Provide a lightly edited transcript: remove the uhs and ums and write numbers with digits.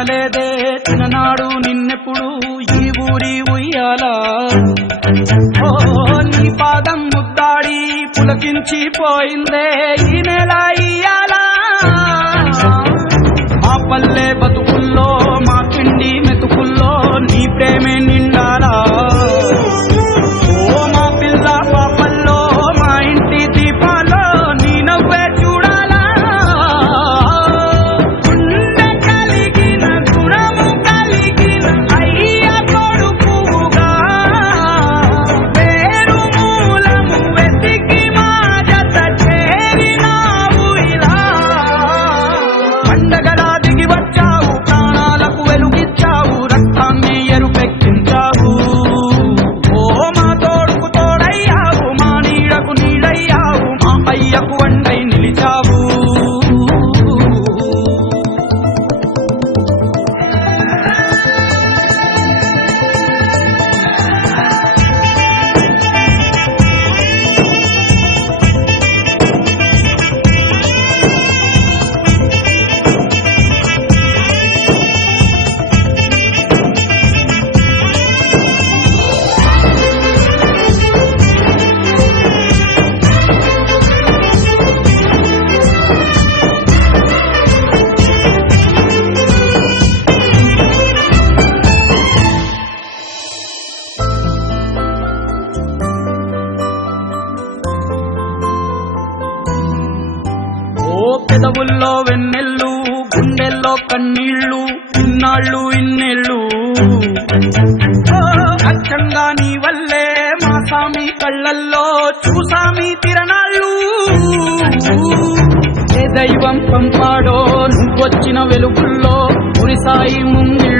కనలేదే చిన్ననాడు నిన్నెప్పుడు ఈ ఊరి ఉయ్యాలా ఓ నీ పాదం ముద్దాడి పులకించిపోయిందే ఈ నెల ఇయ్యాలా మా పల్లె బతుకుల్లో మా పిండి మెతుకుల్లో నీ ప్రేమే నిండాలా ఓ మా పిల్ల పాపల్లో మా ఇంటి దీపాల్లో నీ నవ్వే చూడాలా గుండె కలిగిన గుణము కలిగిన అయ్య కొడుకుగా పేరు మూలము వెతికి మా జత చేరినావు ఇలా పండగలా దిగి వచ్చావు ప్రాణాలకు వెలుగిచ్చావు రక్తాన్ని ఎరుపెక్కించావు ఓ మా తోడుకు తోడయ్యావు మా నీడకు నీడయ్యావు మా అయ్యకు వండై నిలిచావు ఓ పెదవుల్లో వెన్నెల్లు గుండెల్లో కన్నీళ్ళు ఇన్నాళ్ళు ఇన్నేళ్ళు ఓ అచ్చంగా నీ వల్లే మా సామి కళ్ళల్లో చూసామి తిరణాళ్ళు ఏ దైవం పంపాడో నువ్వొచ్చిన వెలుగుల్లో మురిసాయి ముంగిళ్ళు